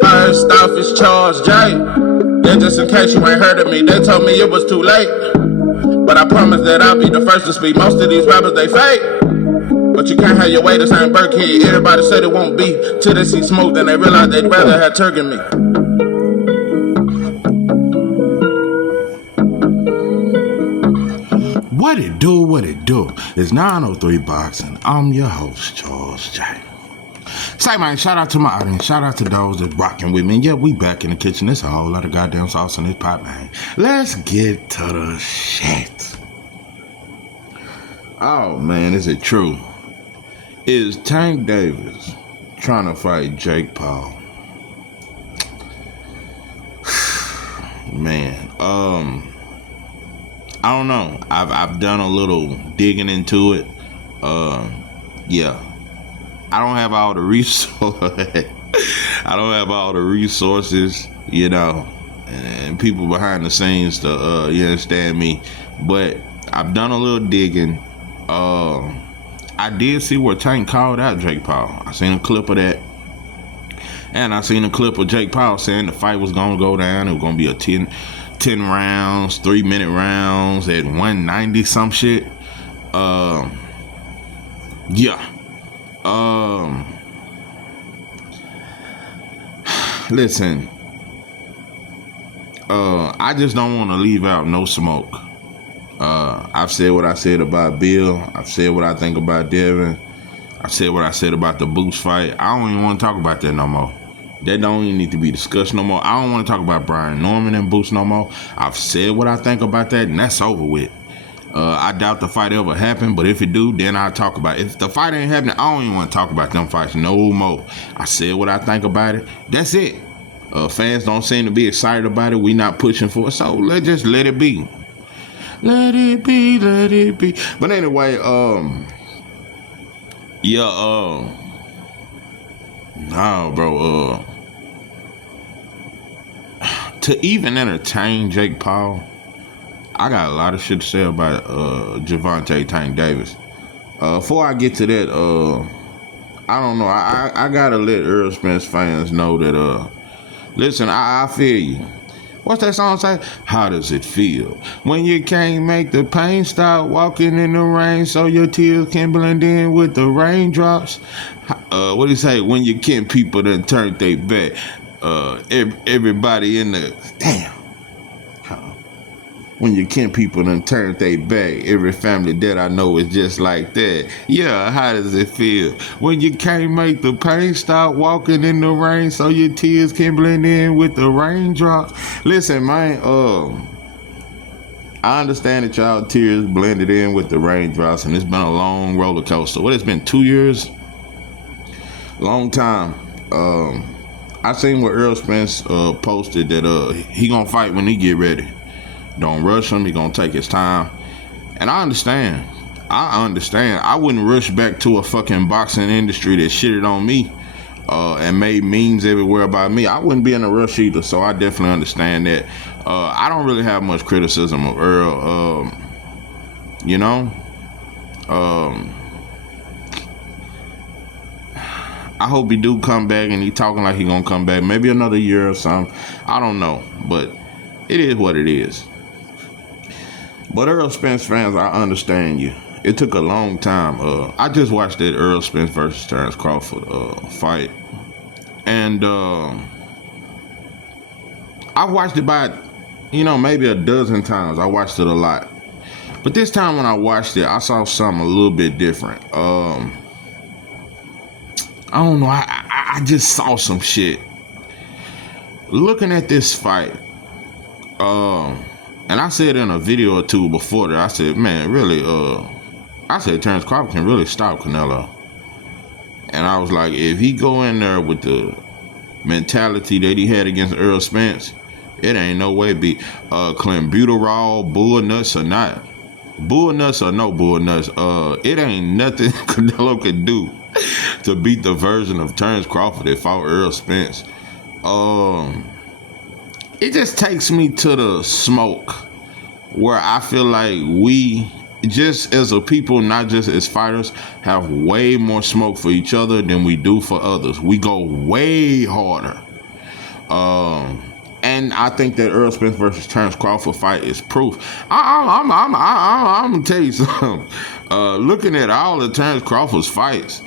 First off, it's Charles J. Then just in case you ain't heard of me, they told me it was too late. But I promise that I'll be the first to speak. Most of these rappers, they fake. But you can't have your way, this ain't Burkhead. Everybody said it won't be till they see smoke, then they realize they'd rather have turkey than me. What it do, what it do? It's 903 Boxing. I'm your host, Charles J. Say, man, shout out to my audience. Shout out to those that rocking with me. And yeah, we back in the kitchen. There's a whole lot of goddamn sauce in this pot, man. Let's get to the shit. Oh, man, is it true? Is Tank Davis trying to fight Jake Paul? Man, I don't know. I've done a little digging into it. Yeah. I don't have all the resources, you know, and people behind the scenes to you understand me. But I've done a little digging. I did see where Tank called out Jake Paul. I seen a clip of that. And I seen a clip of Jake Paul saying the fight was gonna go down. It was gonna be a 10 rounds, 3-minute rounds at 190 some shit. Yeah. Listen. I just don't want to leave out no smoke. I've said what I said about Bill. I've said what I think about Devin. I said what I said about the Boots fight. I don't even want to talk about that no more. That don't even need to be discussed no more. I don't want to talk about Brian Norman and Boots no more. I've said what I think about that, and that's over with. I doubt the fight ever happened, but if it do, then I'll talk about it. If the fight ain't happening, I don't even want to talk about them fights no more. I said what I think about it. That's it. Fans don't seem to be excited about it. We not pushing for it, so let's just let it be. Let it be, let it be. But anyway, yeah, no, bro, to even entertain Jake Paul, I got a lot of shit to say about Gervonta Tank Davis. Before I get to that, I don't know. I gotta let Earl Spence fans know that listen, I feel you. What's that song say? How does it feel when you can't make the pain stop walking in the rain so your tears can blend in with the raindrops? What do you say? When you can't people done turn they back. Everybody in the damn. When you can't people done turn they back. Every family that I know is just like that. Yeah, how does it feel when you can't make the pain stop walking in the rain so your tears can blend in with the raindrops? Listen, man, I understand that y'all tears blended in with the raindrops, and it's been a long roller coaster. What, it's been 2 years? Long time. I seen what Earl Spence posted that he gonna fight when he get ready. Don't rush him. He gonna take his time. And I understand. I wouldn't rush back to a fucking boxing industry that shitted on me and made memes everywhere about me. I wouldn't be in a rush either. So I definitely understand that. I don't really have much criticism of Earl. You know. I hope he do come back, and he talking like he gonna come back. Maybe another year or something. I don't know. But it is what it is. But Earl Spence fans, I understand you. It took a long time. I just watched that Earl Spence versus Terrence Crawford fight. And I watched it about, maybe a dozen times. I watched it a lot. But this time when I watched it, I saw something a little bit different. I don't know. I just saw some shit. Looking at this fight, and I said in a video or two before that, I said, man, really, I said Terrence Crawford can really stop Canelo. And I was like, if he go in there with the mentality that he had against Earl Spence, it ain't no way be clenbuterol, bull nuts or not. Bull nuts or no bull nuts, it ain't nothing Canelo could do to beat the version of Terrence Crawford that fought Earl Spence. It just takes me to the smoke where I feel like we, just as a people, not just as fighters, have way more smoke for each other than we do for others. We go way harder And I think that Earl Spence versus Terrence Crawford fight is proof. I'm gonna tell you something. Looking at all of Terrence Crawford's fights,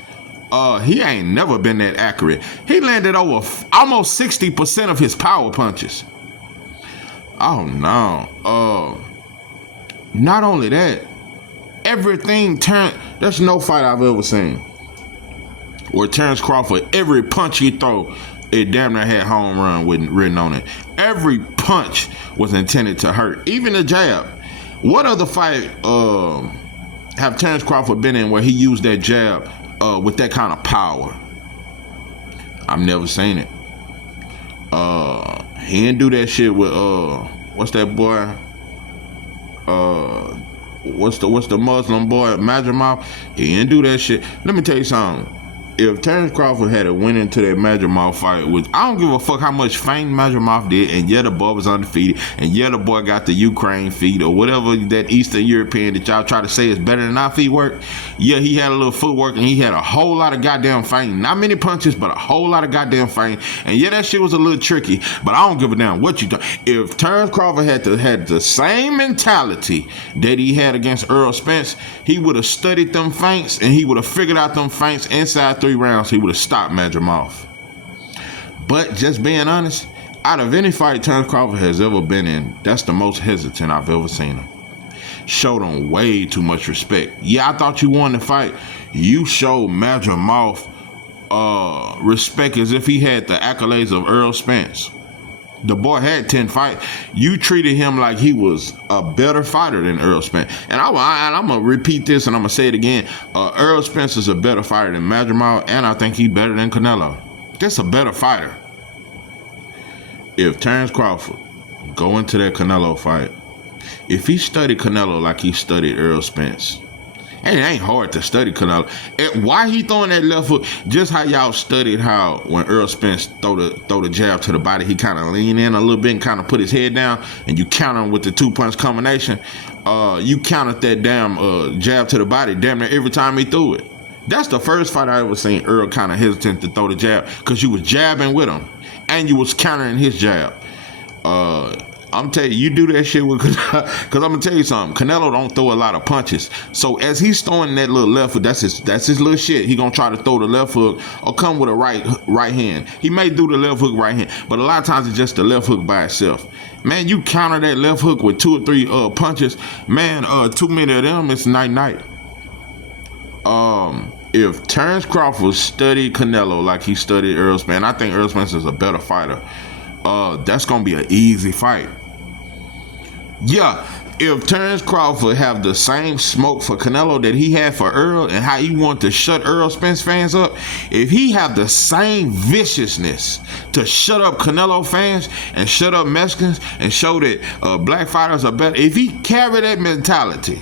he ain't never been that accurate. He landed over almost 60% of his power punches. Oh no. Not only that, there's no fight I've ever seen where Terrence Crawford, every punch he throw, it damn near had home run written on it. Every punch was intended to hurt. Even the jab. What other fight have Terrence Crawford been in where he used that jab with that kind of power? I've never seen it. He didn't do that shit with what's that boy? What's the Muslim boy, Majamov? He didn't do that shit. Let me tell you something. If Terrence Crawford had went into that Majamov fight with, I don't give a fuck how much fame Majamov did, and yeah, the boy was undefeated, and yeah, the boy got the Ukraine feet or whatever that Eastern European that y'all try to say is better than our feet work. Yeah, he had a little footwork and he had a whole lot of goddamn fame. Not many punches, but a whole lot of goddamn fame. And yeah, that shit was a little tricky, but I don't give a damn what you do. If Terrence Crawford had the same mentality that he had against Earl Spence, he would have studied them feints and he would have figured out them feints inside 3 rounds. He would have stopped Majamov. But just being honest, out of any fight Terrence Crawford has ever been in, that's the most hesitant I've ever seen him. Showed him way too much respect. Yeah, I thought you won the fight. You showed Majamov respect as if he had the accolades of Earl Spence. The boy had 10 fights. You treated him like he was a better fighter than Earl Spence. And I'm going to repeat this and I'm going to say it again. Earl Spence is a better fighter than Majamov, and I think he's better than Canelo. Just a better fighter. If Terrence Crawford go into that Canelo fight, if he studied Canelo like he studied Earl Spence, and it ain't hard to study Canelo. Why he throwing that left hook? Just how y'all studied how when Earl Spence throw the jab to the body, he kind of lean in a little bit and kind of put his head down, and you counter him with the 2-punch combination. You countered that damn jab to the body damn near every time he threw it. That's the first fight I ever seen Earl kind of hesitant to throw the jab, because you was jabbing with him and you was countering his jab. I'm telling you, you do that shit with, because I'm gonna tell you something. Canelo don't throw a lot of punches, so as he's throwing that little left hook, that's his little shit. He gonna try to throw the left hook or come with a right hand. He may do the left hook right hand, but a lot of times it's just the left hook by itself. Man, you counter that left hook with 2 or 3 punches. Man, too many of them, it's night. If Terrence Crawford studied Canelo like he studied Earl Spence, I think Earl Spence is a better fighter. That's gonna be an easy fight. Yeah, if Terrence Crawford have the same smoke for Canelo that he had for Earl and how he wanted to shut Earl Spence fans up, if he have the same viciousness to shut up Canelo fans and shut up Mexicans and show that black fighters are better, if he carry that mentality,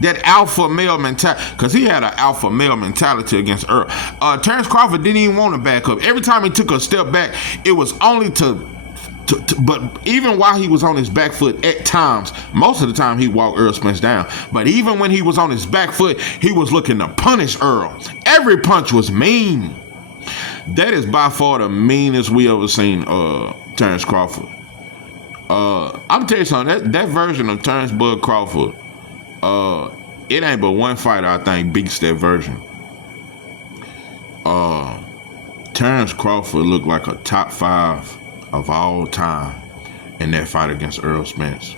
that alpha male mentality, because he had an alpha male mentality against Earl. Terrence Crawford didn't even want to back up. Every time he took a step back, it was only but even while he was on his back foot at times, most of the time he walked Earl Spence down. But even when he was on his back foot, he was looking to punish Earl. Every punch was mean. That is by far the meanest we ever seen Terrence Crawford. I'm telling you something, that version of Terrence Bud Crawford, it ain't but one fighter I think beats that version. Terrence Crawford looked like a top 5 of all time in that fight against Earl Spence.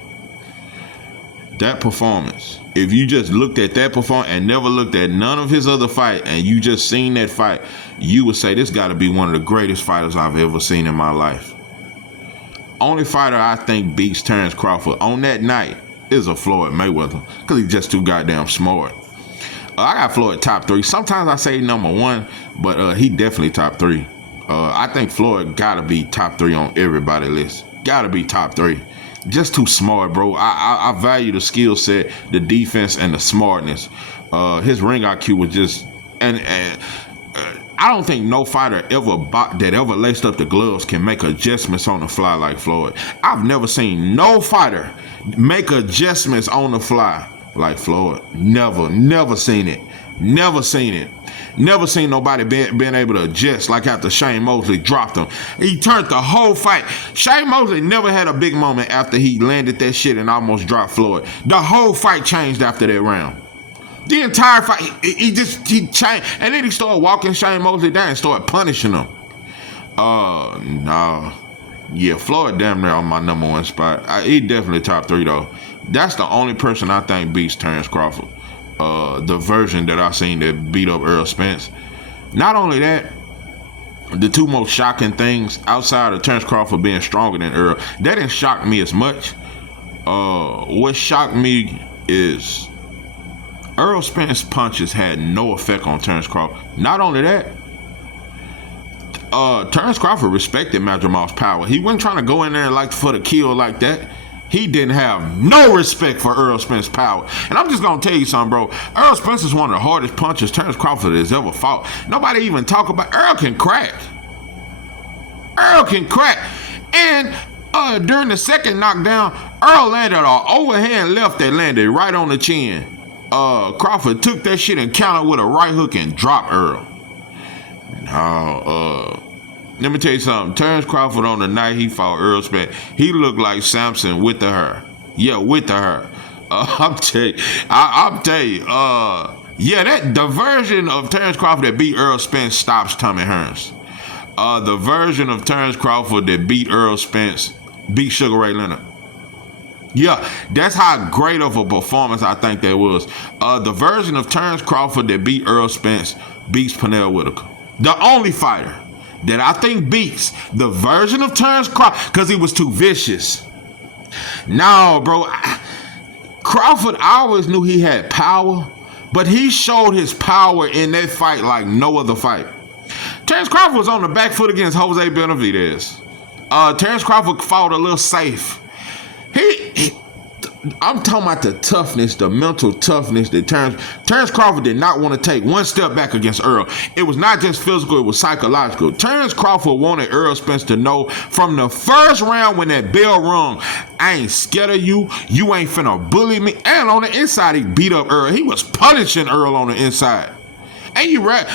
That performance, if you just looked at that performance and never looked at none of his other fight and you just seen that fight, you would say this got to be one of the greatest fighters I've ever seen in my life. Only fighter I think beats Terrence Crawford on that night is a Floyd Mayweather, because he's just too goddamn smart. I got Floyd top 3. Sometimes I say number 1, but he definitely top 3. I think Floyd gotta be top 3 on everybody's list. Gotta be top 3. Just too smart, bro. I value the skill set, the defense, and the smartness. His ring IQ was just, and I don't think no fighter that ever laced up the gloves can make adjustments on the fly like Floyd. I've never seen no fighter make adjustments on the fly like Floyd. Never seen it. Never seen it. Never seen nobody being able to adjust like after Shane Mosley dropped him. He turned the whole fight. Shane Mosley never had a big moment after he landed that shit and almost dropped Floyd. The whole fight changed after that round. The entire fight, he changed. And then he started walking Shane Mosley down and started punishing him. No. Yeah, Floyd damn near on my number one spot. He definitely top 3 though. That's the only person I think beats Terrence Crawford. The version that I seen that beat up Errol Spence. Not only that, the 2 most shocking things outside of Terrence Crawford being stronger than Errol, that didn't shock me as much. What shocked me is Errol Spence's punches had no effect on Terrence Crawford. Not only that, Terrence Crawford respected Madrimav's power. He wasn't trying to go in there like for the kill like that. He didn't have no respect for Errol Spence's power. And I'm just going to tell you something, bro. Errol Spence is one of the hardest punchers Terrence Crawford has ever fought. Nobody even talk about Errol can crack. Errol can crack. And during the second knockdown, Errol landed an overhand left that landed right on the chin. Crawford took that shit and countered with a right hook and dropped Errol. Let me tell you something. Terrence Crawford on the night he fought Errol Spence, he looked like Samson with the hair. Yeah, with the hair. I'm telling you. The version of Terrence Crawford that beat Errol Spence stops Tommy Hearns. The version of Terrence Crawford that beat Errol Spence beat Sugar Ray Leonard. Yeah, that's how great of a performance I think that was. The version of Terrence Crawford that beat Errol Spence beats Pernell Whitaker. The only fighter that I think beats the version of Terrence Crawford because he was too vicious. No, bro. Crawford, I always knew he had power, but he showed his power in that fight like no other fight. Terrence Crawford was on the back foot against Jose Benavidez. Terrence Crawford fought a little safe. I'm talking about the toughness, the mental toughness that Terrence Crawford did not want to take one step back against Errol. It was not just physical, it was psychological. Terrence Crawford wanted Errol Spence to know from the first round when that bell rung, I ain't scared of you. You ain't finna bully me. And on the inside, he beat up Errol. He was punishing Errol on the inside. And you right.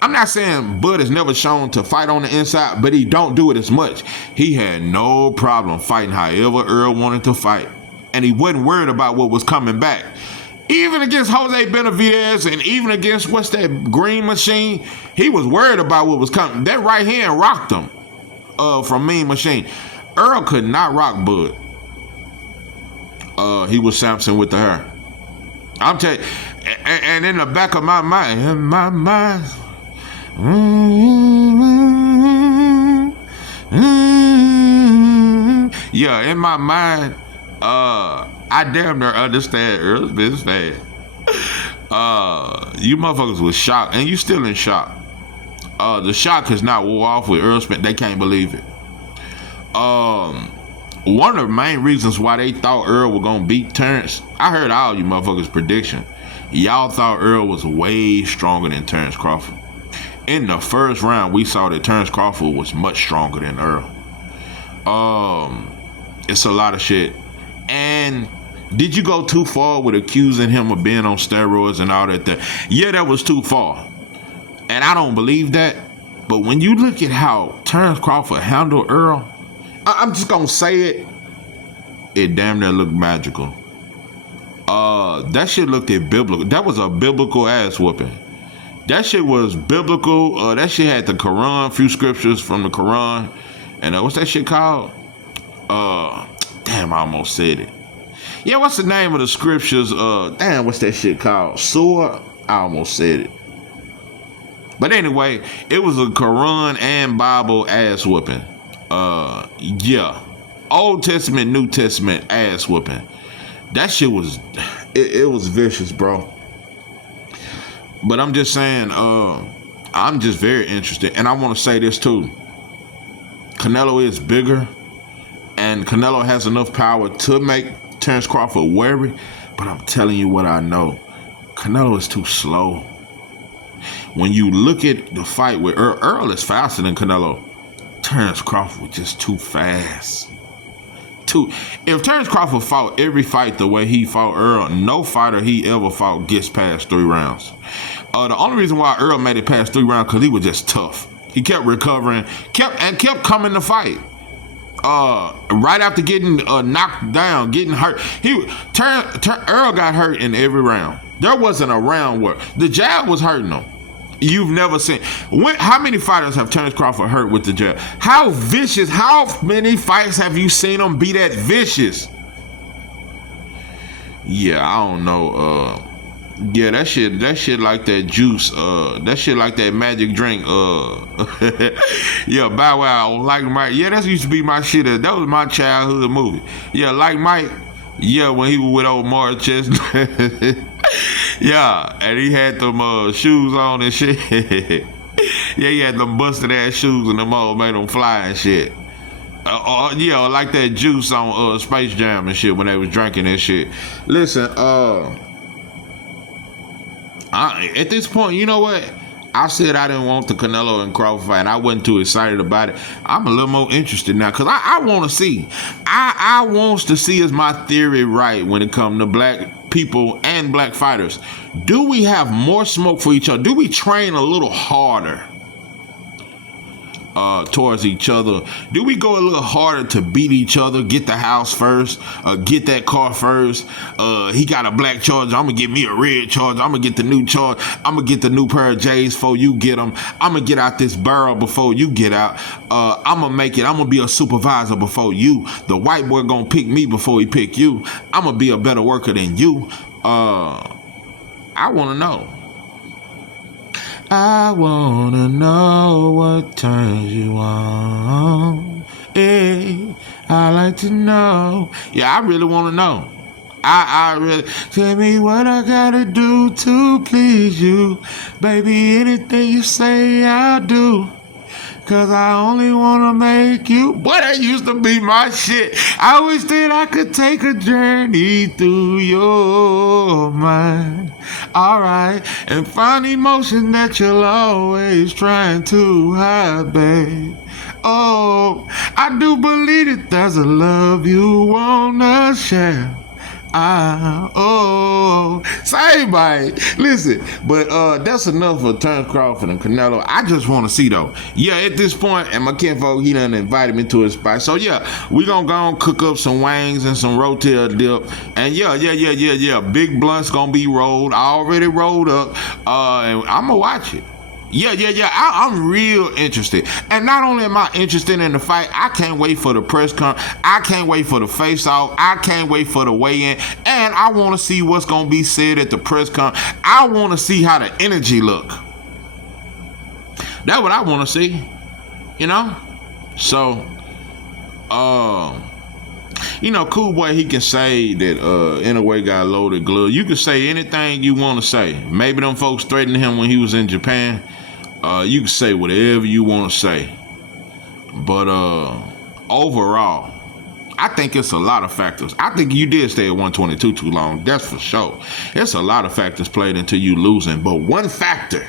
I'm not saying Bud is never shown to fight on the inside, but he don't do it as much. He had no problem fighting however Errol wanted to fight. And he wasn't worried about what was coming back. Even against Jose Benavidez and even against, what's that, Green Machine, he was worried about what was coming. That right hand rocked him from Mean Machine. Errol could not rock Bud. He was Samson with the hair. I'm telling you, and in the back of my mind, yeah, in my mind, I damn near understand Earl's business fan. You motherfuckers was shocked, and you still in shock. The shock has not wore off with Errol Spence. They can't believe it. One of the main reasons why they thought Errol was gonna beat Terrence, I heard all you motherfuckers' prediction. Y'all thought Errol was way stronger than Terrence Crawford. In the first round, we saw that Terrence Crawford was much stronger than Errol. It's a lot of shit. And did you go too far with accusing him of being on steroids and all that? Yeah, that was too far. And I don't believe that. But when you look at how Terrence Crawford handled Errol, I'm just going to say it damn near looked magical. That shit looked at biblical. That was a biblical ass whooping. That shit was biblical. That shit had the Quran, few scriptures from the Quran. And what's that shit called? Damn, I almost said it. Yeah, what's the name of the scriptures? What's that shit called? Surah? I almost said it. But anyway, it was a Quran and Bible ass whooping. Yeah. Old Testament, New Testament ass whooping. That shit was, it was vicious, bro. But I'm just saying, I'm just very interested. And I want to say this too. Canelo is bigger. And Canelo has enough power to make Terrence Crawford wary. But I'm telling you what I know. Canelo is too slow. When you look at the fight with Earl is faster than Canelo. Terrence Crawford was just too fast. two. If Terrence Crawford fought every fight the way he fought Earl, no fighter he ever fought gets past 3 rounds. The only reason why Earl made it past 3 rounds because he was just tough. He kept recovering, kept coming to fight. Right after getting knocked down, getting hurt, Earl got hurt in every round. There wasn't a round where the jab was hurting him. You've never seen. How many fighters have Terrence Crawford hurt with the jab? How vicious? How many fights have you seen him be that vicious? Yeah, I don't know. Yeah, that shit like that juice. That shit like that magic drink. Yeah, Bow Wow, Like Mike. Yeah, that used to be my shit. That was my childhood movie. Yeah, Like Mike. Yeah, when he was with old Mark Chestnut. Yeah, and he had them shoes on and shit. Yeah, he had them busted ass shoes and them all made them fly and shit. Yeah, like that juice on Space Jam and shit when they was drinking and shit. Listen, at this point, you know what? I said I didn't want the Canelo and Crawford fight. I wasn't too excited about it. I'm a little more interested now because I want to see. I wants to see is my theory right when it comes to black people and black fighters. Do we have more smoke for each other? Do we train a little harder towards each other? Do we go a little harder to beat each other, get the house first, get that car first? He got a black Charger, I'm gonna get me a red Charger, I'm gonna get the new Charger, I'm gonna get the new pair of J's before you get them, I'm gonna get out this barrel before you get out, I'm gonna make it, I'm gonna be a supervisor before you, the white boy gonna pick me before he pick you, I'm gonna be a better worker than you. I wanna know. I wanna know what turns you on. Hey, I like to know. Yeah, I really wanna know. I really tell me what I gotta do to please you. Baby, anything you say I'll do. Cause I only wanna make you. Boy, that used to be my shit. I wish that I could take a journey through your mind. Alright, and find emotion that you're always trying to hide, babe. Oh, I do believe that there's a love you wanna share. Say, man, listen, but that's enough for Terrence Crawford and Canelo. I just want to see though. Yeah, at this point, and my kinfolk, he done invited me to his spot. So yeah, we gonna go and cook up some wings and some rotel dip. And yeah. Big blunt's gonna be rolled. I already rolled up. And I'm gonna watch it. Yeah. I'm real interested. And not only am I interested in the fight, I can't wait for the press con. I can't wait for the face-off. I can't wait for the weigh-in. And I want to see what's going to be said at the press con. I want to see how the energy look. That's what I want to see. You know? So, Cool Boy, he can say that in a way got loaded glove. You can say anything you want to say. Maybe them folks threatened him when he was in Japan. You can say whatever you want to say. But overall, I think it's a lot of factors. I think you did stay at 122 too long. That's for sure. It's a lot of factors played into you losing. But one factor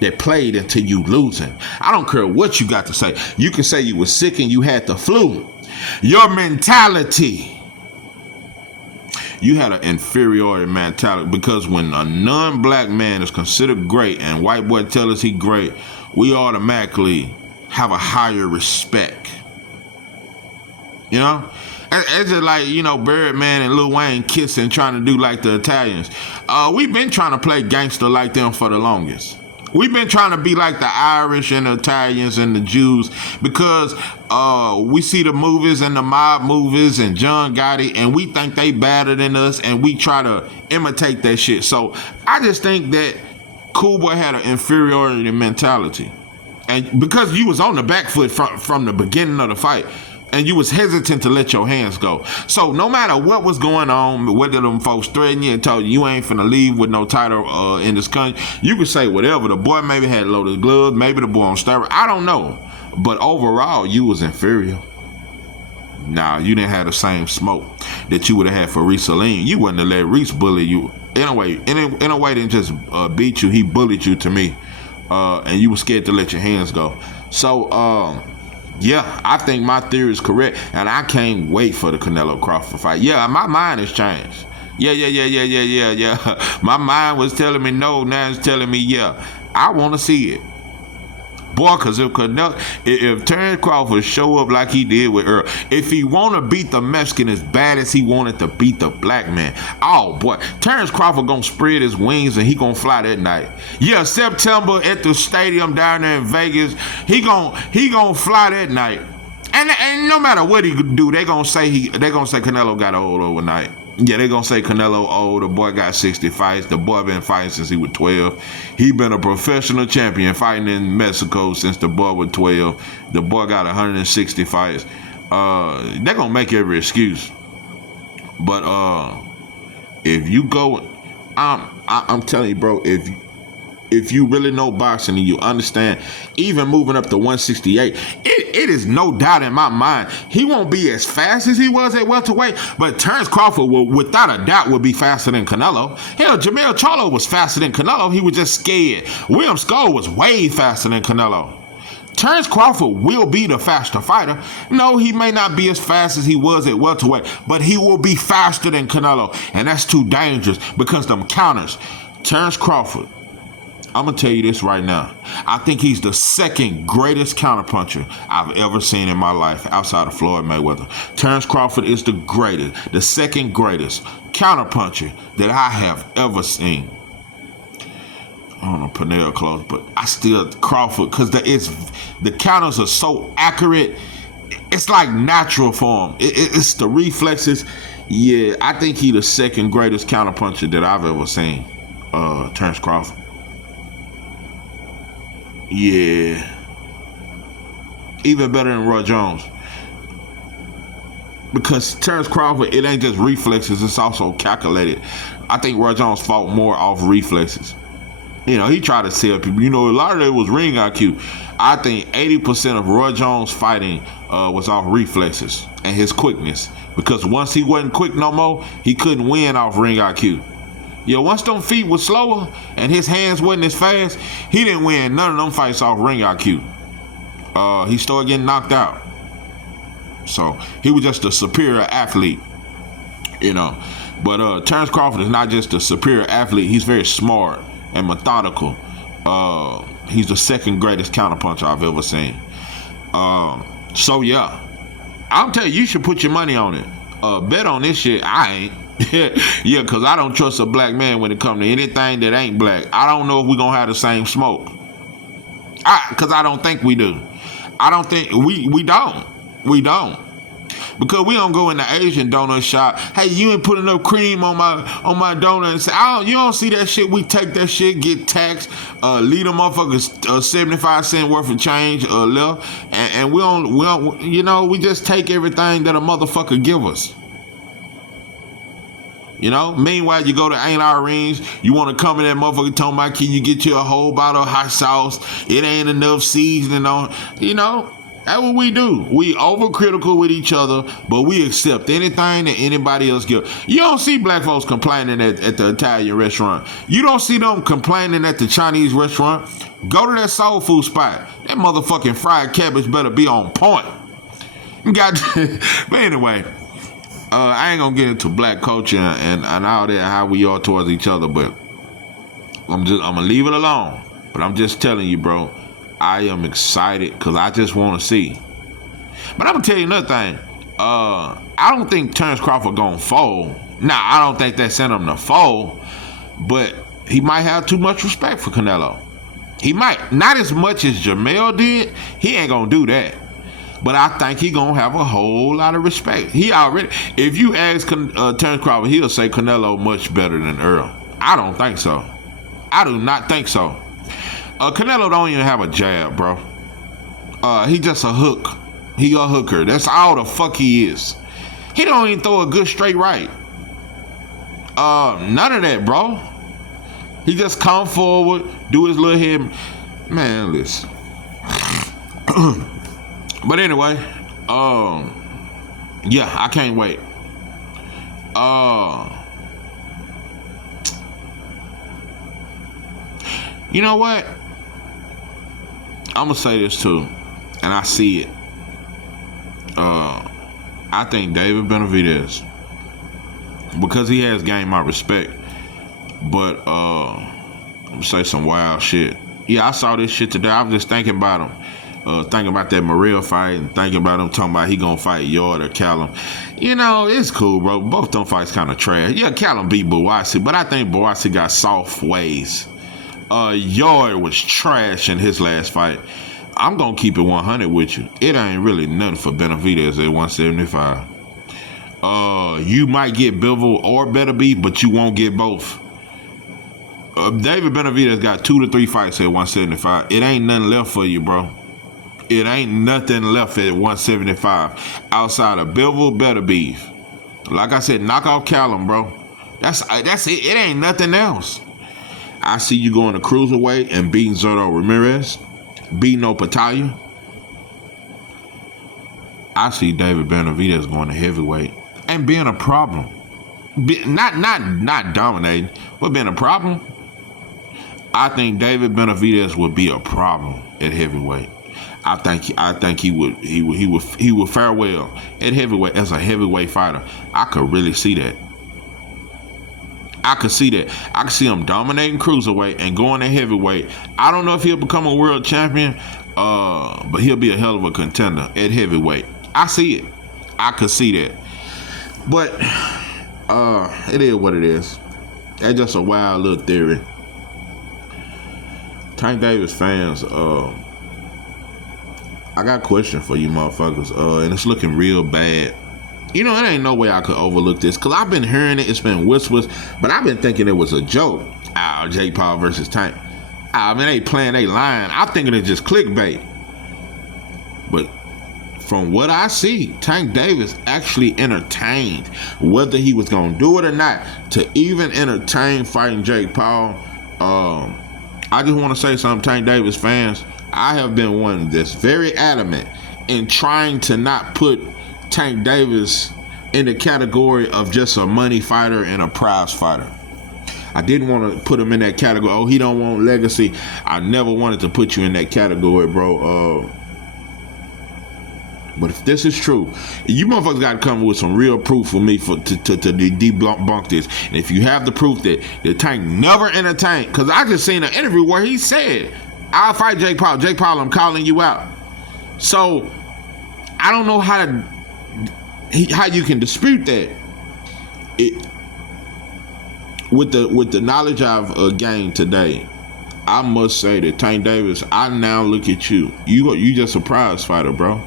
that played into you losing, I don't care what you got to say. You can say you were sick and you had the flu. Your mentality. You had an inferiority mentality because when a non-black man is considered great and white boy tell us he great, we automatically have a higher respect. You know? It's just like, Birdman and Lil Wayne kissing, trying to do like the Italians. We've been trying to play gangster like them for the longest. We've been trying to be like the Irish and the Italians and the Jews because we see the movies and the mob movies and John Gotti and we think they better than us and we try to imitate that shit. So I just think that Cool Boy had an inferiority mentality. And because you was on the back foot from the beginning of the fight, and you was hesitant to let your hands go. So no matter what was going on, whether them folks threatened you and told you ain't finna leave with no title in this country, you could say whatever. The boy maybe had loaded gloves, maybe the boy on steroids, I don't know. But overall, you was inferior. Nah, you didn't have the same smoke that you would have had for Reese Saline. You wouldn't have let Reese bully you. In a way, didn't just beat you, he bullied you to me. And you were scared to let your hands go. So, Yeah, I think my theory is correct, and I can't wait for the Canelo Crawford fight. Yeah, my mind has changed. Yeah. My mind was telling me no, now it's telling me yeah. I want to see it. Boy, because if Terrence Crawford show up like he did with Earl, if he want to beat the Mexican as bad as he wanted to beat the black man, oh boy, Terrence Crawford gonna spread his wings and he gonna fly that night. Yeah, September at the stadium down there in Vegas, he gonna fly that night. And no matter what he do, they gonna say Canelo got old overnight. Yeah, they gonna say Canelo old. The boy got 60 fights. The boy been fighting since he was 12. He been a professional champion fighting in Mexico since the boy was 12. The boy got 160 fights. They gonna make every excuse. But if you go, I'm telling you, bro, if you really know boxing and you understand, even moving up to 168, it is no doubt in my mind he won't be as fast as he was at welterweight, but Terrence Crawford will, without a doubt, will be faster than Canelo. Hell, Jamel Charlo was faster than Canelo. He was just scared. William Skull was way faster than Canelo. Terrence Crawford will be the faster fighter. No, he may not be as fast as he was at welterweight, but he will be faster than Canelo, and that's too dangerous because them counters. Terrence Crawford, I'm going to tell you this right now. I think he's the second greatest counterpuncher I've ever seen in my life outside of Floyd Mayweather. Terrence Crawford is the second greatest counterpuncher that I have ever seen. I don't know, Pernell close, but I still, Crawford, because the counters are so accurate. It's like natural for him. It's the reflexes. Yeah, I think he's the second greatest counterpuncher that I've ever seen, Terrence Crawford. Yeah. Even better than Roy Jones. Because Terrence Crawford, it ain't just reflexes, it's also calculated. I think Roy Jones fought more off reflexes. You know, he tried to tell people, a lot of it was ring IQ. I think 80% of Roy Jones' fighting was off reflexes and his quickness. Because once he wasn't quick no more, he couldn't win off ring IQ. Yeah, once them feet were slower and his hands wasn't as fast, he didn't win none of them fights off ring IQ. He started getting knocked out. So he was just a superior athlete, But Terrence Crawford is not just a superior athlete. He's very smart and methodical. He's the second greatest counterpuncher I've ever seen. So yeah, I'm telling you should put your money on it. Bet on this shit. I ain't. Yeah, because I don't trust a black man when it comes to anything that ain't black. I don't know if we're going to have the same smoke. Because I don't think we do. I don't think, we don't. We don't. Because we don't go in the Asian donut shop. Hey, you ain't put enough cream on my donut. And say, you don't see that shit. We take that shit, get taxed, leave them motherfuckers 75 cents worth of change left, and we don't. We just take everything that a motherfucker give us. Meanwhile, you go to Ain't Our Rings, you want to come in that motherfucker talking about, can you get you a whole bottle of hot sauce? It ain't enough seasoning on. That's what we do. We overcritical with each other, but we accept anything that anybody else gives. You don't see black folks complaining at the Italian restaurant. You don't see them complaining at the Chinese restaurant. Go to that soul food spot. That motherfucking fried cabbage better be on point. But anyway, I ain't gonna get into black culture and all that, how we are towards each other, but I'm gonna leave it alone. But I'm just telling you, bro, I am excited because I just want to see. But I'm gonna tell you another thing. I don't think Terrence Crawford gonna fold. Nah, I don't think that sent him to fold, but he might have too much respect for Canelo. He might. Not as much as Jamel did. He ain't gonna do that. But I think he gonna have a whole lot of respect. If you ask Terrence Crawford, he'll say Canelo much better than Earl. I don't think so. I do not think so. Canelo don't even have a jab, bro. He just a hook. He a hooker. That's all the fuck he is. He don't even throw a good straight right. None of that, bro. He just come forward, do his little head. Man, listen. But anyway, yeah, I can't wait. You know what? I'm gonna say this too, and I see it. I think David Benavidez, because he has gained my respect, but say some wild shit. Yeah, I saw this shit today. I was just thinking about him. Thinking about that Morrell fight and thinking about him talking about he gonna fight Yard or Callum. You know, it's cool, bro. Both them fights kind of trash. Yeah, Callum beat Boasi, but I think Boasi got soft ways. Yard was trash in his last fight. I'm gonna keep it 100 with you. It ain't really nothing for Benavidez at 175. You might get Bivol or Beterbiev, but you won't get both. David Benavidez got 2 to 3 fights at 175. It ain't nothing left for you, bro. It ain't nothing left at 175 outside of Bivol, Beterbiev. Like I said, knock off Callum, bro. That's it. It ain't nothing else. I see you going to cruiserweight and beating Zurdo Ramirez, beating Opetaia. I see David Benavidez going to heavyweight and being a problem. Not dominating, but being a problem. I think David Benavidez would be a problem at heavyweight. I think he would fare well at heavyweight as a heavyweight fighter. I could really see that. I could see him dominating cruiserweight and going to heavyweight. I don't know if he'll become a world champion, but he'll be a hell of a contender at heavyweight. I see it. I could see that. But it is what it is. That's just a wild little theory. Tank Davis fans, I got a question for you motherfuckers, and it's looking real bad. You know, it ain't no way I could overlook this, because I've been hearing it, it's been whispers, but I've been thinking it was a joke. Jake Paul versus Tank. I mean, they playing, they lying. I'm thinking it's just clickbait. But from what I see, Tank Davis actually entertained, whether he was going to do it or not, to even entertain fighting Jake Paul. I just want to say something, Tank Davis fans. I have been one that's very adamant in trying to not put Tank Davis in the category of just a money fighter and a prize fighter. I didn't want to put him in that category. Oh, he don't want legacy. I never wanted to put you in that category, bro. But if this is true, you motherfuckers got to come with some real proof for me to debunk this. And if you have the proof that Tank never entertained, because I just seen an interview where he said, I'll fight Jake Paul. Jake Paul, I'm calling you out. So I don't know how you can dispute that. With the knowledge I've gained today, I must say that Tank Davis, I now look at you. You just a prize fighter, bro.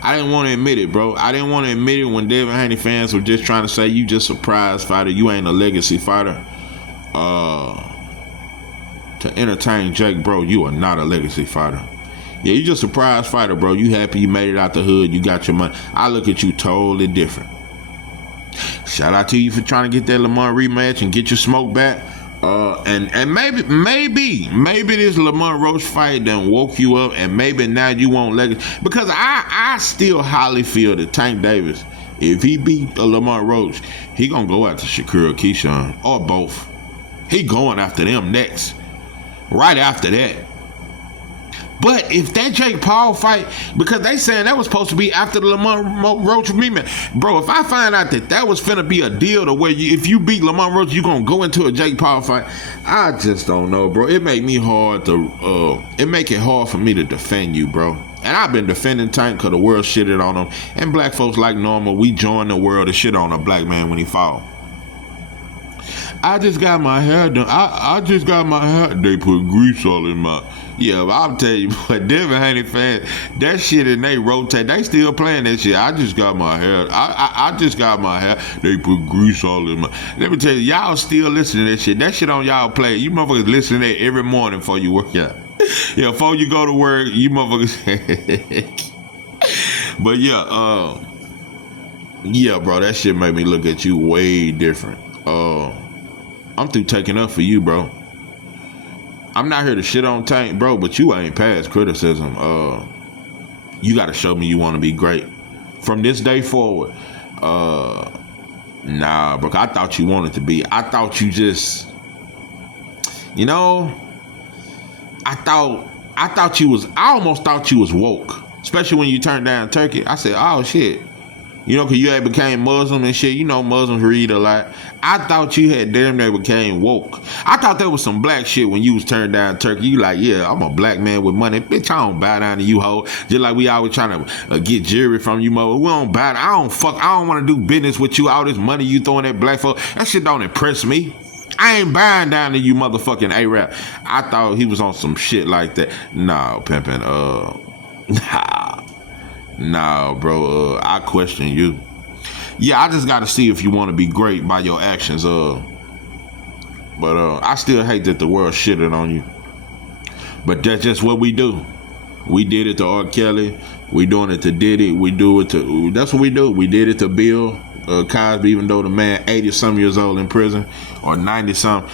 I didn't want to admit it, bro. I didn't want to admit it when Devin Haney fans were just trying to say you just a prize fighter. You ain't a legacy fighter. To entertain Jake, bro, you are not a legacy fighter. Yeah, you just a prize fighter, bro. You happy you made it out the hood. You got your money. I look at you totally different. Shout out to you for trying to get that Lamont rematch and get your smoke back. And maybe this Lamont Roach fight done woke you up, and maybe now you won't legacy. Because I still highly feel that Tank Davis, if he beat Lamont Roach, he gonna go after Shakur or Keyshawn or both. He going after them next. Right after that. But if that Jake Paul fight, because they saying that was supposed to be after the Lamont Roach rematch, bro, if I find out that was finna be a deal to where if you beat Lamont Roach, you gonna go into a Jake Paul fight, I just don't know, bro. It make it hard for me to defend you, bro. And I've been defending Tank because the world shitted on him. And black folks like normal, we join the world to shit on a black man when he fall. I just got my hair done. I just got my hair. They put grease all in my. Yeah, but I'll tell you, but Devin Haney fans, that shit and they rotate. They still playing that shit. I just got my hair. I just got my hair. They put grease all in my. Let me tell you, y'all still listening to that shit. That shit on y'all play. You motherfuckers listen to that every morning before you work out. Yeah, before you go to work, you motherfuckers. But yeah, bro, that shit made me look at you way different. I'm through taking up for you, bro. I'm not here to shit on Tank, bro, but you ain't past criticism. You got to show me you want to be great. From this day forward, nah, bro, I thought you wanted to be. I thought you just, I almost thought you was woke. especially when you turn down turkey. I said, oh shit. You know, because you had became Muslim and shit. You know, Muslims read a lot. I thought you had damn near became woke. I thought there was some black shit when you was turned down turkey. You like, yeah, I'm a black man with money. Bitch, I don't bow down to you, hoe. Just like we always trying to get jewelry from you, mother. We don't bow down. I don't want to do business with you. All this money you throwing at black folk. That shit don't impress me. I ain't buying down to you, motherfucking A-Rap. I thought he was on some shit like that. Nah, pimpin', Nah, bro, I question you. Yeah, I just gotta see if you want to be great by your actions, but I still hate that the world shitted on you. But that's just what we do. We did it to R. Kelly. We doing it to Diddy. That's what we do. We did it to Bill Cosby, even though the man 80-some years old in prison, or 90-some.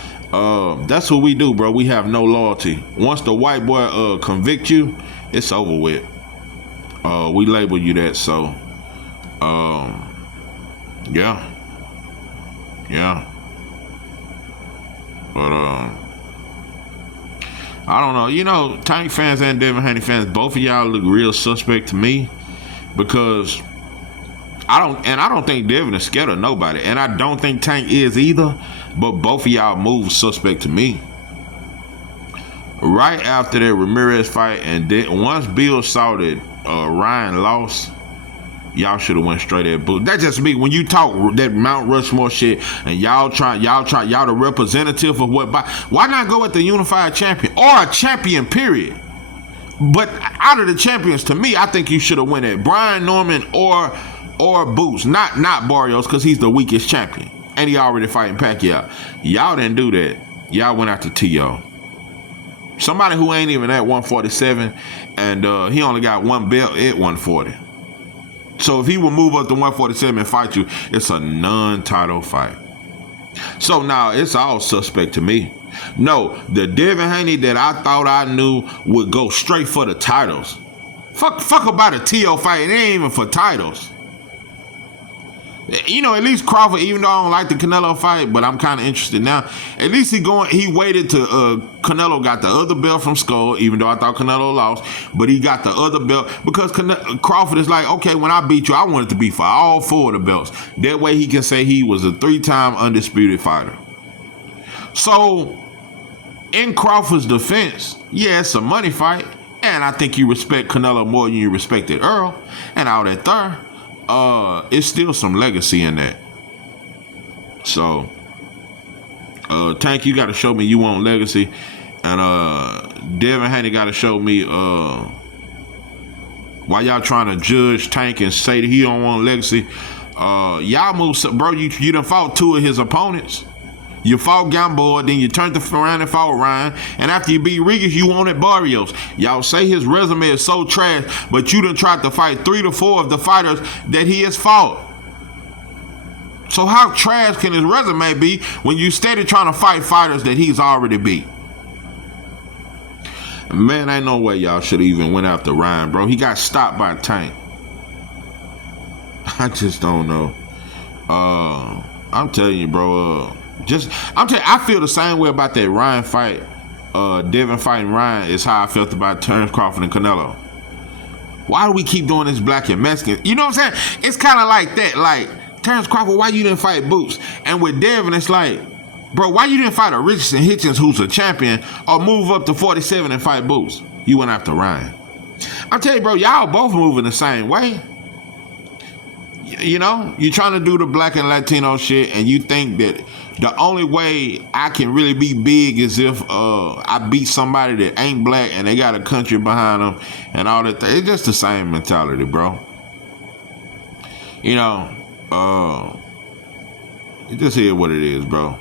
That's what we do, bro. We have no loyalty. Once the white boy convict you, it's over with. We label you that, so yeah. But I don't know. You know, Tank fans and Devin Haney fans, both of y'all look real suspect to me, because I don't think Devin is scared of nobody, and I don't think Tank is either. But both of y'all move suspect to me. Right after that Ramirez fight, and then once Bill saw that Ryan lost, y'all should have went straight at Boots. That's just me. When you talk that Mount Rushmore shit, and y'all the representative of what? Why not go at the unified champion or a champion? Period. But out of the champions, to me, I think you should have went at Brian Norman or Boots, not Barrios, because he's the weakest champion, and he already fighting Pacquiao. Y'all didn't do that. Y'all went after T.O. Somebody who ain't even at 147, and he only got one belt at 140. So if he will move up to 147 and fight you, it's a non-title fight. So now it's all suspect to me. No, the Devin Haney that I thought I knew would go straight for the titles. Fuck about a T.O. fight. It ain't even for titles. You know, at least Crawford, even though I don't like the Canelo fight, but I'm kind of interested now. At least he waited to Canelo got the other belt from Skull, even though I thought Canelo lost, but he got the other belt because Crawford is like, okay, when I beat you, I want it to be for all four of the belts. That way he can say he was a 3-time undisputed fighter. So, in Crawford's defense, yeah, it's a money fight, and I think you respect Canelo more than you respected Earl, and all that there. It's still some legacy in that. So, Tank, you got to show me you want legacy, and Devin Haney got to show me why y'all trying to judge Tank and say that he don't want legacy. Y'all move, bro. You done fought 2 of his opponents. You fought Gamboa, then you turned around and fought Ryan, and after you beat Regis, you wanted Barrios. Y'all say his resume is so trash, but you done tried to fight 3 to 4 of the fighters that he has fought. So how trash can his resume be when you steady trying to fight fighters that he's already beat? Man, ain't no way y'all should even went after Ryan, bro. He got stopped by Tank. I just don't know. I'm telling you, bro. I feel the same way about that Ryan fight. Devin fighting Ryan is how I felt about Terrence Crawford and Canelo. Why do we keep doing this black and Mexican? You know what I'm saying? It's kind of like that. Like, Terrence Crawford, why you didn't fight Boots? And with Devin, it's like, bro, why you didn't fight a Richardson Hitchens who's a champion, or move up to 47 and fight Boots? You went after Ryan. I'm telling you, bro, y'all both moving the same way. You know, you're trying to do the black and Latino shit, and you think that the only way I can really be big is if I beat somebody that ain't black and they got a country behind them and all that. It's just the same mentality, bro. You know, it just is what it is, bro.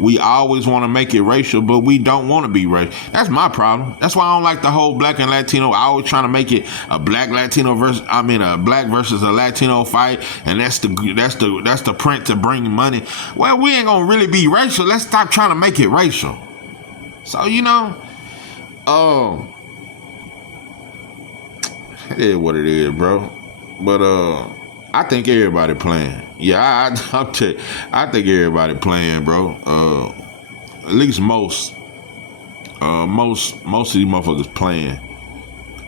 We always want to make it racial, but we don't want to be racial. That's my problem. That's why I don't like the whole black and Latino. I always trying to make it a black versus a Latino fight, and that's the print to bring money. Well, we ain't gonna really be racial. Let's stop trying to make it racial. So you know, it is what it is, bro. But I think everybody playing. Yeah, I think everybody playing, bro. At least most of these motherfuckers playing.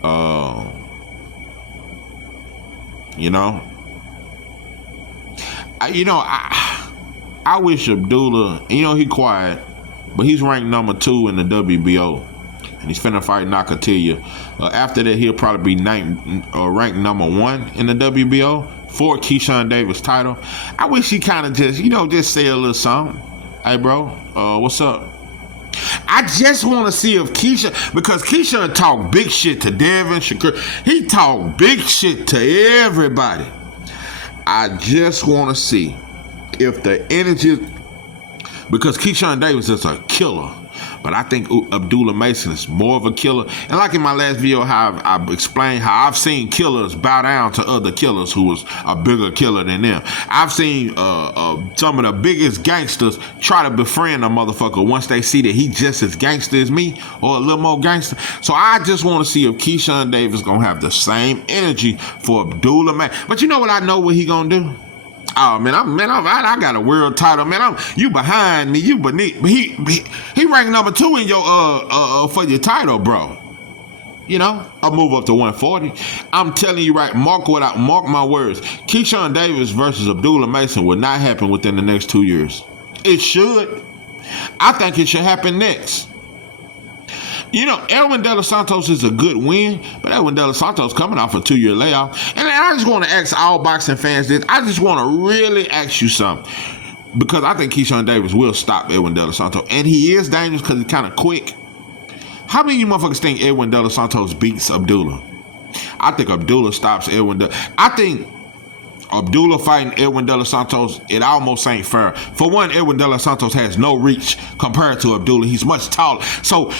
Uh, you know, I wish Abdullah. He quiet, but he's ranked number 2 in the WBO, and he's finna fight Nakatiya. After that, he'll probably be ranked number 1 in the WBO for Keyshawn Davis title. I wish he kind of just say a little something. Hey, bro, what's up? I just want to see if because Keyshawn talk big shit to Devin Shakur. He talk big shit to everybody. I just want to see if the energy, because Keyshawn Davis is a killer, but I think Abdullah Mason is more of a killer. And like in my last video, how I've explained how I've seen killers bow down to other killers who was a bigger killer than them. I've seen some of the biggest gangsters try to befriend a motherfucker once they see that he just as gangster as me or a little more gangster. So I just want to see if Keyshawn Davis gonna have the same energy for Abdullah Mason. But you know what I know what he gonna do? Oh man, I got a world title, man. You behind me, you beneath. He ranked number 2 in your for your title, bro. I'll move up to 140. I'm telling you right, mark my words. Keyshawn Davis versus Abdullah Mason will not happen within the next 2 years. It should. I think it should happen next. Edwin De Los Santos is a good win, but Edwin De Los Santos coming off a 2-year layoff. And I just want to ask all boxing fans this. I just want to really ask you something. Because I think Keyshawn Davis will stop Edwin De Los Santos. And he is dangerous because he's kind of quick. How many of you motherfuckers think Edwin De Los Santos beats Abdullah? I think Abdullah stops Edwin I think Abdullah fighting Edwin De Los Santos, it almost ain't fair. For one, Edwin De Los Santos has no reach compared to Abdullah. He's much taller. So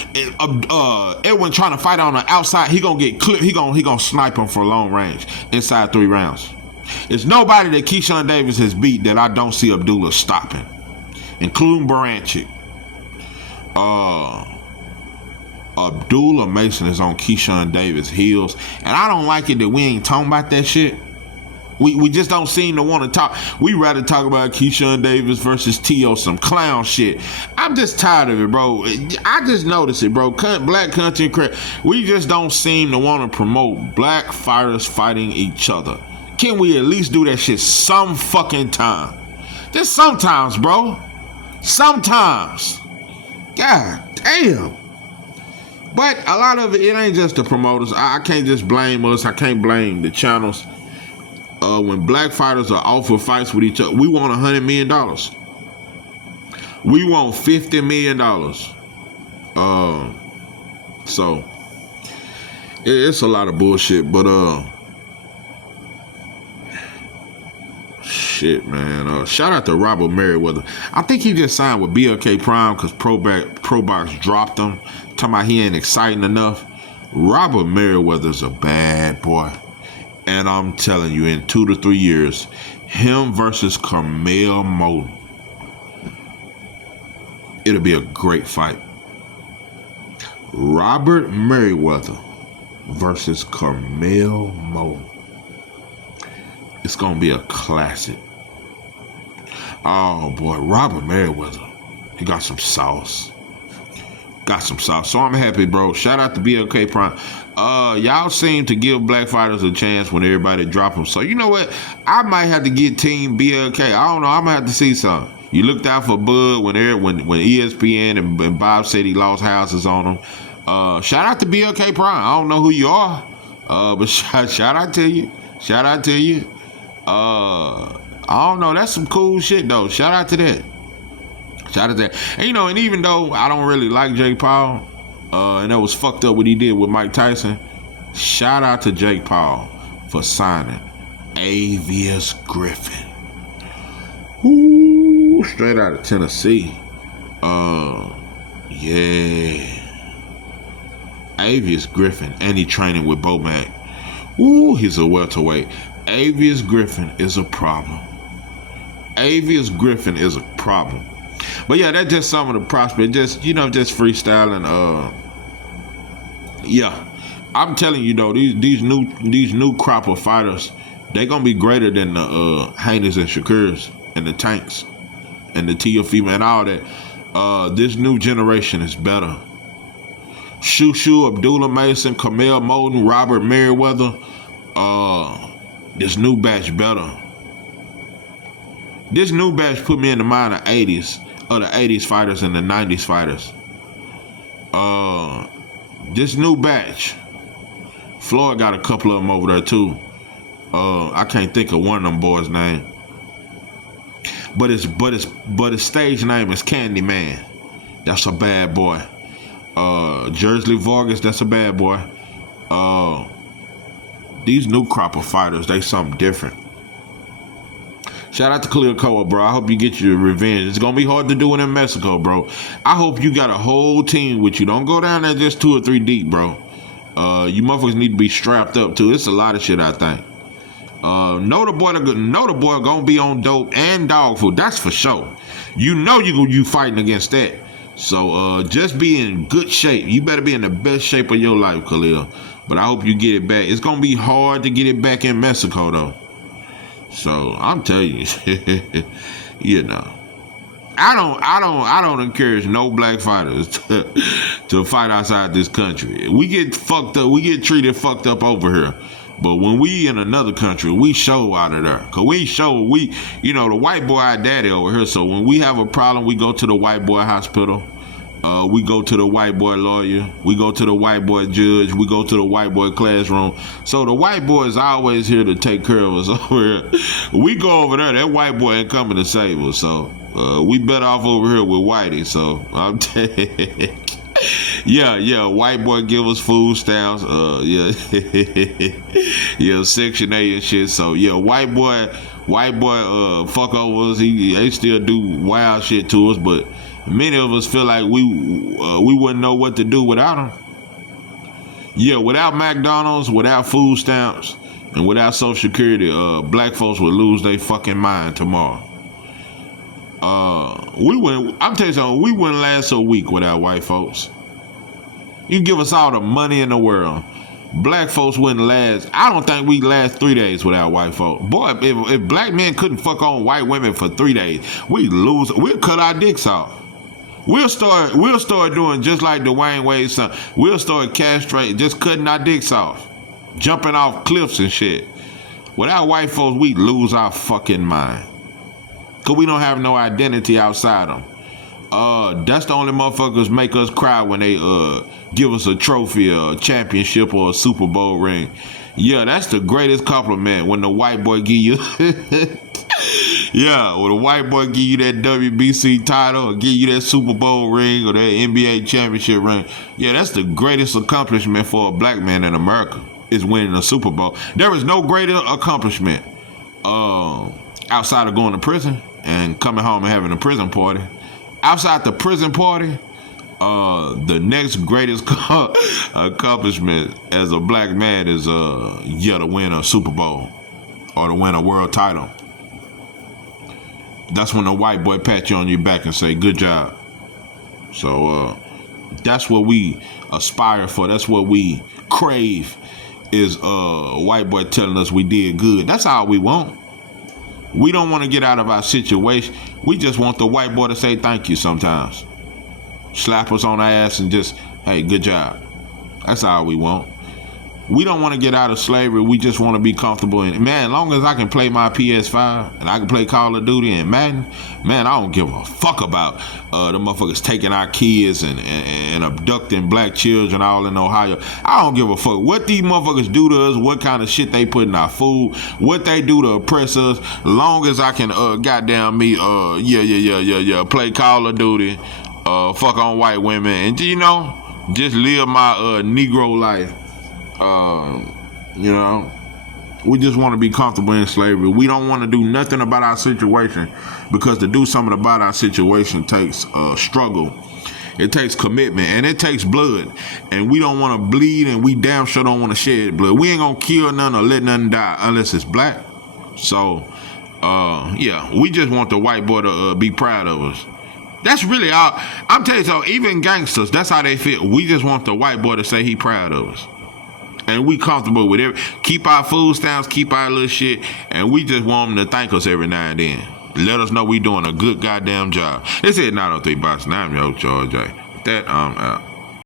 Edwin trying to fight on the outside, he gonna get clipped. He gonna snipe him for long range inside 3 rounds. There's nobody that Keyshawn Davis has beat that I don't see Abdullah stopping, including Baranchik. Abdullah Mason is on Keyshawn Davis' heels, and I don't like it that we ain't talking about that shit. We just don't seem to want to talk. We rather talk about Keyshawn Davis versus T.O. some clown shit. I'm just tired of it, bro. I just noticed it, bro. Black country crap. We just don't seem to want to promote black fighters fighting each other. Can we at least do that shit some fucking time? Just sometimes, bro. Sometimes. God damn. But a lot of it ain't just the promoters. I can't just blame us. I can't blame the channels. When black fighters are offered fights with each other, we want $100 million. We want $50 million. So it's a lot of bullshit, but shit, man. Shout out to Robert Merriweather. I think he just signed with BLK Prime because ProBox dropped him. Talking about he ain't exciting enough. Robert Merriweather's a bad boy. And I'm telling you, in 2 to 3 years, him versus Carmel Moe, it'll be a great fight. Robert Merriweather versus Carmel Moe. It's going to be a classic. Oh, boy, Robert Merriweather, he got some sauce. So I'm happy, bro. Shout out to BLK Prime. Y'all seem to give black fighters a chance when everybody drop them. So you know what? I might have to get Team BLK. I don't know. I'm gonna have to see something. You looked out for Bud when ESPN and Bob said he lost houses on him. Shout out to BLK Prime. I don't know who you are, but shout out to you. I don't know. That's some cool shit though. Shout out to that. And and even though I don't really like Jake Paul, and that was fucked up what he did with Mike Tyson, shout out to Jake Paul for signing Avius Griffin. Ooh, straight out of Tennessee. Yeah. Avius Griffin, and he training with Bomac. Ooh, he's a welterweight. Avius Griffin is a problem. But yeah, that's just some of the prospects. Just freestyling. Yeah, I'm telling you though, these new crop of fighters, they're gonna be greater than the Hainers and Shakurs and the Tanks and the Teofimo and all that. This new generation is better. Shushu, Abdullah Mason, Kamel Moulton, Robert Merriweather. This new batch better. This new batch put me in the mind of the 80s fighters and the 90s fighters. This new batch, Floyd got a couple of them over there too. I can't think of one of them boys' name. But his stage name is Candyman. That's a bad boy. Jersley Vargas, that's a bad boy. These new crop of fighters, they something different. Shout out to Clear Coa, bro. I hope you get your revenge. It's gonna be hard to do it in Mexico, bro. I hope you got a whole team with you. Don't go down there just 2 or 3 deep, bro. You motherfuckers need to be strapped up too. It's a lot of shit, I think. Know the boy gonna be on dope and dog food. That's for sure. You know you fighting against that. So just be in good shape. You better be in the best shape of your life, Khalil. But I hope you get it back. It's gonna be hard to get it back in Mexico though. So I'm telling you, you know, I don't encourage no black fighters to fight outside this country. We get fucked up. We get treated fucked up over here. But when we in another country, we show out of there. Cause the white boy our daddy over here. So when we have a problem, we go to the white boy hospital. We go to the white boy lawyer. We go to the white boy judge. We go to the white boy classroom. So the white boy is always here to take care of us over here. We go over there. That white boy ain't coming to save us. So we better off over here with Whitey. So I'm telling Yeah, white boy give us food stamps. Yeah, Section 8 and shit. So yeah, white boy, fuck over us. They still do wild shit to us, but many of us feel like we wouldn't know what to do without them. Yeah, without McDonald's, without food stamps, and without Social Security, black folks would lose their fucking mind tomorrow. I'm telling you something, we wouldn't last a week without white folks. You give us all the money in the world. Black folks wouldn't last. I don't think we'd last 3 days without white folks. Boy, if black men couldn't fuck on white women for 3 days, we'd cut our dicks off. We'll start doing just like Dwayne Wade's son. We'll start castrating, just cutting our dicks off. Jumping off cliffs and shit. Without white folks, we'd lose our fucking mind. Cause we don't have no identity outside them. That's the only motherfuckers make us cry when they give us a trophy, a championship, or a Super Bowl ring. Yeah, that's the greatest compliment when the white boy give you yeah, when the white boy give you that WBC title or give you that Super Bowl ring or that NBA championship ring. Yeah, that's the greatest accomplishment for a black man in America, is winning a Super Bowl. There is no greater accomplishment outside of going to prison and coming home and having a prison party. Outside the prison party, the next greatest accomplishment as a black man is to win a Super Bowl or to win a world title. That's when a white boy pat you on your back and say, good job. So that's what we aspire for. That's what we crave, is a white boy telling us we did good. That's all we want. We don't want to get out of our situation. We just want the white boy to say thank you sometimes. Slap us on the ass and just, hey, good job. That's all we want. We don't want to get out of slavery. We just want to be comfortable in it. Man, as long as I can play my PS5 and I can play Call of Duty and Madden, man, I don't give a fuck about the motherfuckers taking our kids and abducting black children all in Ohio. I don't give a fuck what these motherfuckers do to us, what kind of shit they put in our food, what they do to oppress us. Long as I can, goddamn me, play Call of Duty, fuck on white women, and just live my Negro life. We just want to be comfortable in slavery. We don't want to do nothing about our situation, because to do something about our situation takes struggle. It takes commitment, and it takes blood. And we don't want to bleed, and we damn sure don't want to shed blood. We ain't gonna kill none or let none die unless it's black. So, we just want the white boy to be proud of us. That's really all. I'm telling you, so even gangsters, that's how they feel. We just want the white boy to say he proud of us. And we comfortable with it. Keep our food stamps, keep our little shit, and we just want them to thank us every now and then. Let us know we doing a good goddamn job. This is 903 Box. Now I'm your George J. That I'm out.